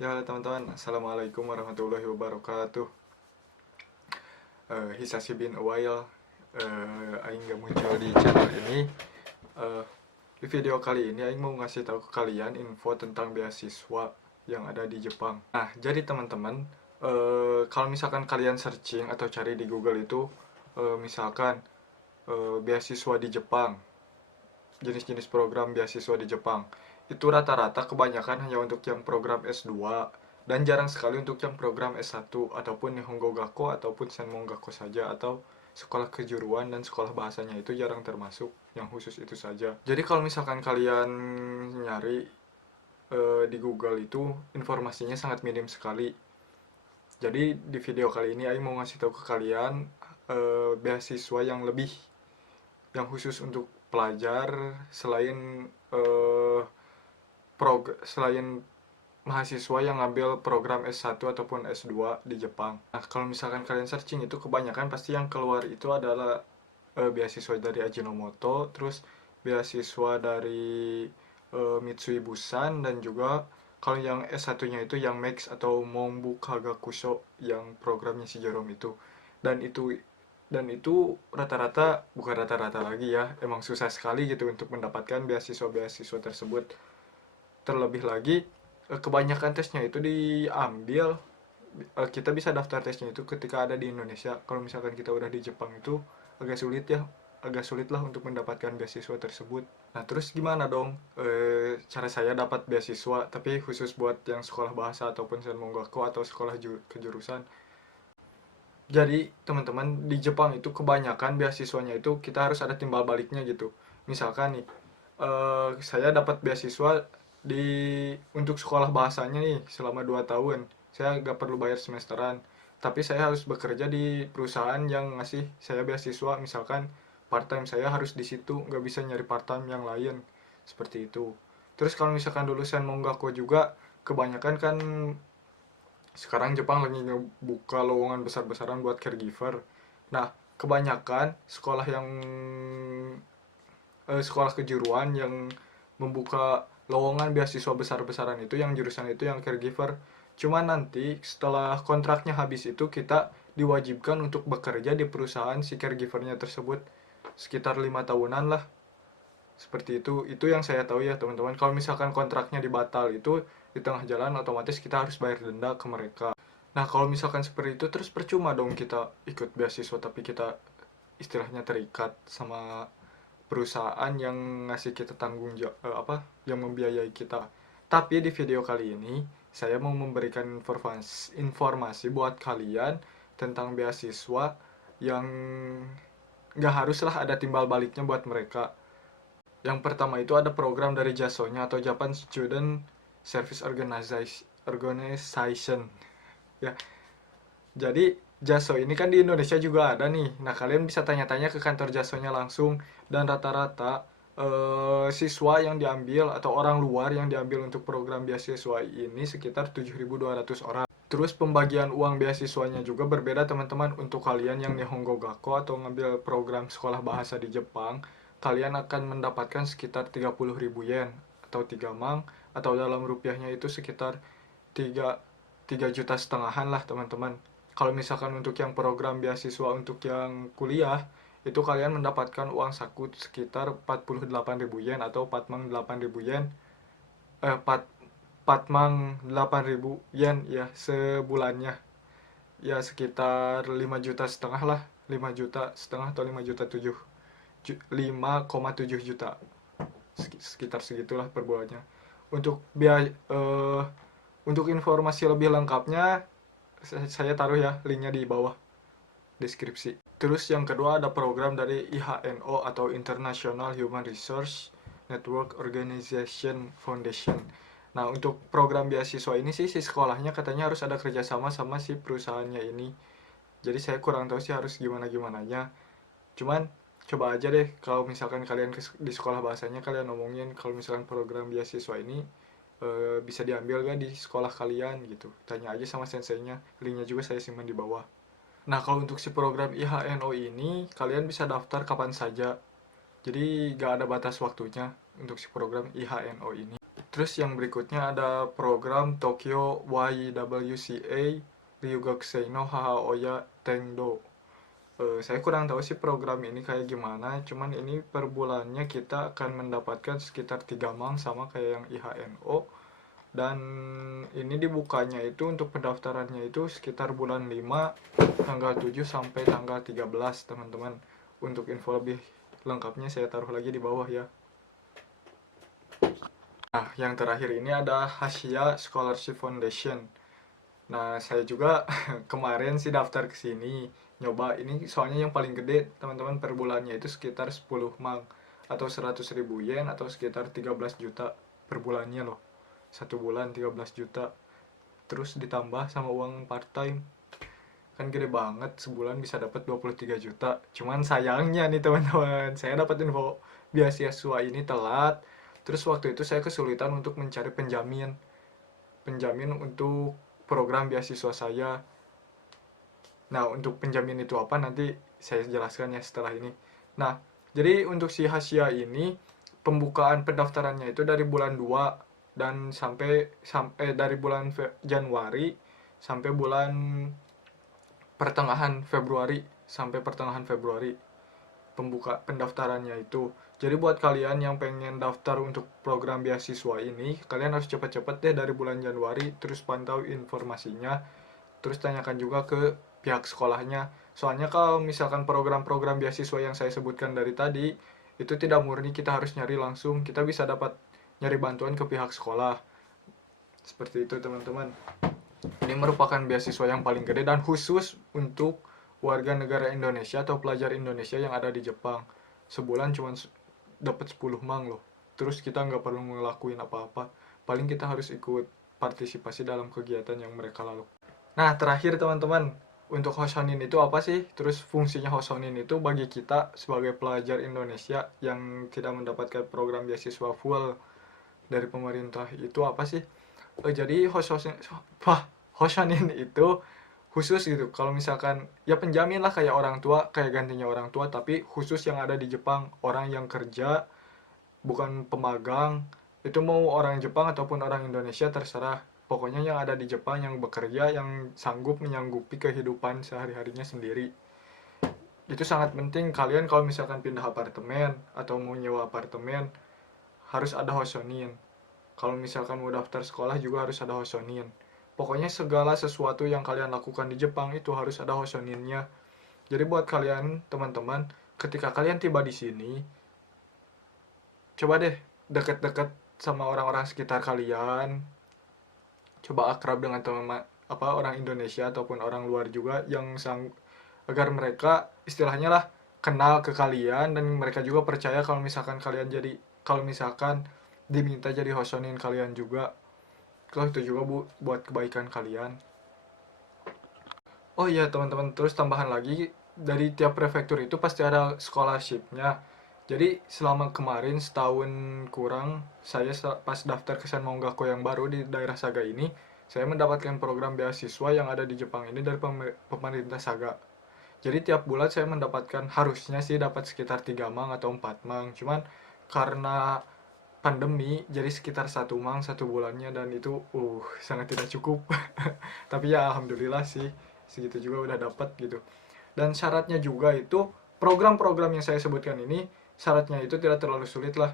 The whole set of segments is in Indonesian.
Ya halo teman-teman, Assalamualaikum warahmatullahi wabarakatuh. Hisasi bin a while, Aing gak muncul di channel ini. Eh, di video kali ini Aing mau ngasih tahu ke kalian info tentang beasiswa yang ada di Jepang. Nah, jadi teman-teman, kalau misalkan kalian searching atau cari di Google itu, misalkan beasiswa di Jepang, jenis-jenis program beasiswa di Jepang, itu rata-rata kebanyakan hanya untuk yang program S2 dan jarang sekali untuk yang program S1 ataupun Nihongo Gakko ataupun Senmon Gakko saja, atau sekolah kejuruan dan sekolah bahasanya itu jarang termasuk, yang khusus itu saja. Jadi kalau misalkan kalian nyari di Google itu informasinya sangat minim sekali. Jadi di video kali ini Aing mau ngasih tahu ke kalian beasiswa yang lebih, yang khusus untuk pelajar selain selain mahasiswa yang ngambil program S1 ataupun S2 di Jepang. Nah, kalau misalkan kalian searching itu kebanyakan pasti yang keluar itu adalah beasiswa dari Ajinomoto, terus beasiswa dari Mitsui Bussan, dan juga kalau yang S1-nya itu yang Max atau Mombu Kagakusho yang programnya si Jerome itu. Dan itu dan itu rata-rata, bukan rata-rata lagi ya, emang susah sekali gitu untuk mendapatkan beasiswa-beasiswa tersebut. Terlebih lagi kebanyakan tesnya itu diambil, kita bisa daftar tesnya itu ketika ada di Indonesia. Kalau misalkan kita udah di Jepang itu agak sulit ya, agak sulit lah untuk mendapatkan beasiswa tersebut. Nah, terus gimana dong cara saya dapat beasiswa tapi khusus buat yang sekolah bahasa ataupun senmonggako atau sekolah kejurusan? Jadi teman-teman, di Jepang itu kebanyakan beasiswanya itu kita harus ada timbal baliknya gitu. Misalkan nih, saya dapat beasiswa di untuk sekolah bahasanya nih selama 2 tahun. Saya gak perlu bayar semesteran, tapi saya harus bekerja di perusahaan yang ngasih saya beasiswa. Misalkan part time saya harus di situ, nggak bisa nyari part time yang lain, seperti itu. Terus kalau misalkan dulu saya monggako juga, kebanyakan kan sekarang Jepang lagi ngebuka lowongan besar-besaran buat caregiver. Nah, kebanyakan sekolah yang sekolah kejuruan yang membuka lowongan beasiswa besar-besaran itu yang jurusan itu yang caregiver. Cuma nanti setelah kontraknya habis itu kita diwajibkan untuk bekerja di perusahaan si caregivernya tersebut sekitar 5 tahunan lah. Seperti itu yang saya tahu ya teman-teman. Kalau misalkan kontraknya dibatal itu di tengah jalan, otomatis kita harus bayar denda ke mereka. Nah, kalau misalkan seperti itu terus percuma dong kita ikut beasiswa tapi kita istilahnya terikat sama perusahaan yang ngasih kita tanggung jawab, yang membiayai kita. Tapi di video kali ini saya mau memberikan informasi buat kalian tentang beasiswa yang nggak haruslah ada timbal baliknya buat mereka. Yang pertama itu ada program dari JASO-nya atau Japan Student Service Organization. Ya, jadi JASO ini kan di Indonesia juga ada nih. Nah, kalian bisa tanya-tanya ke kantor JASO-nya langsung. Dan rata-rata siswa yang diambil atau orang luar yang diambil untuk program beasiswa ini sekitar 7.200 orang. Terus pembagian uang beasiswanya juga berbeda teman-teman. Untuk kalian yang Nihongo Gakko atau ngambil program sekolah bahasa di Jepang, kalian akan mendapatkan sekitar 30.000 yen atau 3 mang, atau dalam rupiahnya itu sekitar 3 juta setengahan lah teman-teman. Kalau misalkan untuk yang program beasiswa untuk yang kuliah, itu kalian mendapatkan uang saku sekitar 48.000 yen atau 4 mang 8.000 yen. 4 mang 8.000 yen ya sebulannya. Ya sekitar 5,5 juta lah. 5,5 juta atau 5,7 juta. 5,7 juta. Sekitar segitulah per bulannya. Untuk biaya untuk informasi lebih lengkapnya saya taruh ya linknya di bawah deskripsi. Terus yang kedua ada program dari IHNO atau International Human Resource Network Organization Foundation. Nah, untuk program beasiswa ini sih si sekolahnya katanya harus ada kerjasama sama si perusahaannya ini. Jadi saya kurang tahu sih harus gimana-gimananya. Cuman coba aja deh kalau misalkan kalian di sekolah bahasanya kalian ngomongin kalau misalkan program beasiswa ini bisa diambil gak di sekolah kalian gitu. Tanya aja sama senseinya. Linknya juga saya simpan di bawah. Nah, kalau untuk si program IHNO ini kalian bisa daftar kapan saja. Jadi gak ada batas waktunya untuk si program IHNO ini. Terus yang berikutnya ada program Tokyo YWCA Ryugakusei no Haha Oya Tengdo. Saya kurang tahu sih program ini kayak gimana, cuman ini per bulannya kita akan mendapatkan sekitar 3 mang sama kayak yang IHNO. Dan ini dibukanya itu untuk pendaftarannya itu sekitar bulan 5 tanggal 7 sampai tanggal 13 teman-teman. Untuk info lebih lengkapnya saya taruh lagi di bawah ya. Nah, yang terakhir ini ada Hasia Scholarship Foundation. Nah, saya juga kemarin sih daftar ke sini, nyoba ini soalnya yang paling gede, teman-teman, per bulannya itu sekitar 10 mang atau 100.000 yen atau sekitar 13 juta per bulannya loh. Satu bulan 13 juta. Terus ditambah sama uang part time. Kan gede banget, sebulan bisa dapat 23 juta. Cuman sayangnya nih teman-teman, saya dapat info beasiswa ini telat. Terus waktu itu saya kesulitan untuk mencari penjamin. Penjamin untuk program beasiswa saya. Nah, untuk penjamin itu apa nanti saya jelaskan ya setelah ini. Nah, jadi untuk si Hasia ini pembukaan pendaftarannya itu dari bulan 2 dan sampai dari bulan Januari sampai bulan pertengahan Februari sampai pertengahan Februari pembuka pendaftarannya itu. Jadi buat kalian yang pengen daftar untuk program beasiswa ini, kalian harus cepat-cepat deh dari bulan Januari, terus pantau informasinya, terus tanyakan juga ke pihak sekolahnya. Soalnya kalau misalkan program-program beasiswa yang saya sebutkan dari tadi, itu tidak murni kita harus nyari langsung, kita bisa dapat nyari bantuan ke pihak sekolah. Seperti itu teman-teman. Ini merupakan beasiswa yang paling gede dan khusus untuk warga negara Indonesia atau pelajar Indonesia yang ada di Jepang. Sebulan cuma dapat 10 mang loh. Terus kita nggak perlu ngelakuin apa-apa. Paling kita harus ikut partisipasi dalam kegiatan yang mereka lalu. Nah, terakhir teman-teman, untuk Hosonin itu apa sih? Terus fungsinya Hosonin itu bagi kita sebagai pelajar Indonesia yang tidak mendapatkan program beasiswa full dari pemerintah itu apa sih? Jadi Hosonin itu khusus gitu. Kalau misalkan ya penjamin lah kayak orang tua, kayak gantinya orang tua, tapi khusus yang ada di Jepang, orang yang kerja, bukan pemagang. Itu mau orang Jepang ataupun orang Indonesia terserah. Pokoknya yang ada di Jepang yang bekerja, yang sanggup menyanggupi kehidupan sehari-harinya sendiri. Itu sangat penting kalian kalau misalkan pindah apartemen atau mau nyewa apartemen harus ada Hosonin. Kalau misalkan mau daftar sekolah juga harus ada Hosonin. Pokoknya segala sesuatu yang kalian lakukan di Jepang itu harus ada Hosoninnya. Jadi buat kalian teman-teman, ketika kalian tiba di sini, coba deh deket-deket sama orang-orang sekitar kalian. Coba akrab dengan teman orang Indonesia ataupun orang luar juga yang agar mereka istilahnya lah kenal ke kalian dan mereka juga percaya kalau misalkan diminta jadi Hosonin kalian juga. Kalau itu juga buat kebaikan kalian. Oh iya teman-teman, terus tambahan lagi, dari tiap prefektur itu pasti ada scholarship-nya. Jadi selama kemarin setahun kurang, saya pas daftar ke Senmonggaku yang baru di daerah Saga ini, saya mendapatkan program beasiswa yang ada di Jepang ini dari pemerintah Saga. Jadi tiap bulan saya mendapatkan, harusnya sih dapat sekitar 3 mang atau 4 mang. Cuman karena pandemi, jadi sekitar 1 mang satu bulannya dan itu sangat tidak cukup. Tapi ya alhamdulillah sih, segitu juga udah dapat gitu. Dan syaratnya juga itu, program-program yang saya sebutkan ini syaratnya itu tidak terlalu sulit lah.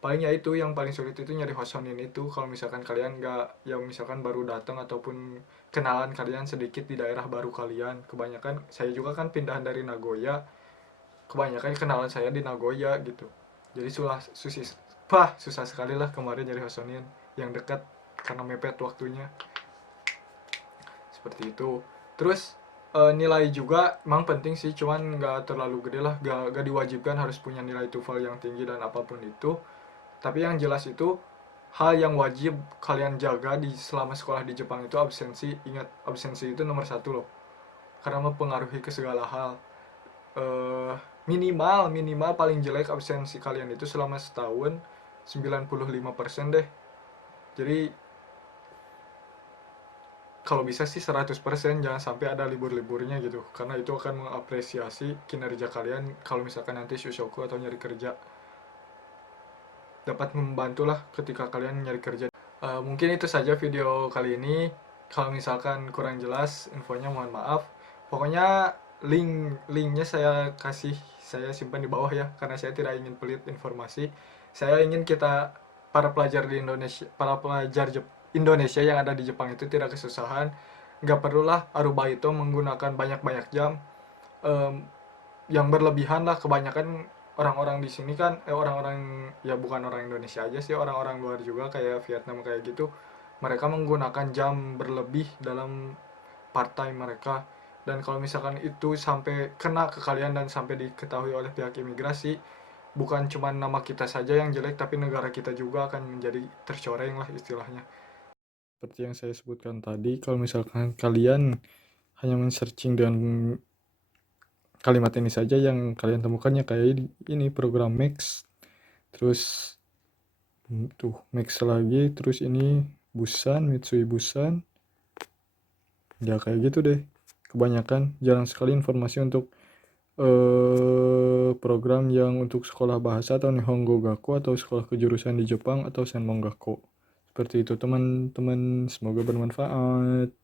Paling ya itu yang paling sulit itu nyari Hosonin itu. Kalau misalkan kalian nggak, yang misalkan baru datang ataupun kenalan kalian sedikit di daerah baru kalian. Kebanyakan saya juga kan pindahan dari Nagoya, kebanyakan kenalan saya di Nagoya gitu. Jadi susah sekali lah kemarin nyari Hosonin yang dekat karena mepet waktunya. Seperti itu. Terus nilai juga emang penting sih, cuman nggak terlalu gede lah, nggak diwajibkan harus punya nilai TOEFL yang tinggi dan apapun itu. Tapi yang jelas itu hal yang wajib kalian jaga di selama sekolah di Jepang itu absensi. Ingat, absensi itu nomor satu loh, karena mempengaruhi ke segala hal. eh minimal paling jelek absensi kalian itu selama setahun 95% deh. Jadi kalau bisa sih 100%, jangan sampai ada libur-liburnya gitu, karena itu akan mengapresiasi kinerja kalian kalau misalkan nanti shushoku atau nyari kerja. dapat membantu lah ketika kalian nyari kerja. Mungkin itu saja video kali ini. Kalau misalkan kurang jelas infonya mohon maaf. Pokoknya linknya saya simpan di bawah ya, karena saya tidak ingin pelit informasi. Saya ingin kita para pelajar Indonesia yang ada di Jepang itu tidak kesusahan. Nggak perlulah aruba itu menggunakan banyak-banyak jam em, yang berlebihan lah. Kebanyakan orang-orang di sini kan orang-orang, ya bukan orang Indonesia aja sih, orang-orang luar juga kayak Vietnam kayak gitu, mereka menggunakan jam berlebih dalam part time mereka. Dan kalau misalkan itu sampai kena ke kalian dan sampai diketahui oleh pihak imigrasi, bukan cuma nama kita saja yang jelek, tapi negara kita juga akan menjadi tercoreng lah istilahnya. Seperti yang saya sebutkan tadi, kalau misalkan kalian hanya men-searching dengan kalimat ini saja yang kalian temukannya kayak ini program Max, terus tuh Max lagi, terus ini Busan, Mitsui Busan, ya kayak gitu deh. Kebanyakan jarang sekali informasi untuk program yang untuk sekolah bahasa atau Nihongo Gakko atau sekolah kejurusan di Jepang atau Senmong Gakko. Seperti itu teman-teman, semoga bermanfaat.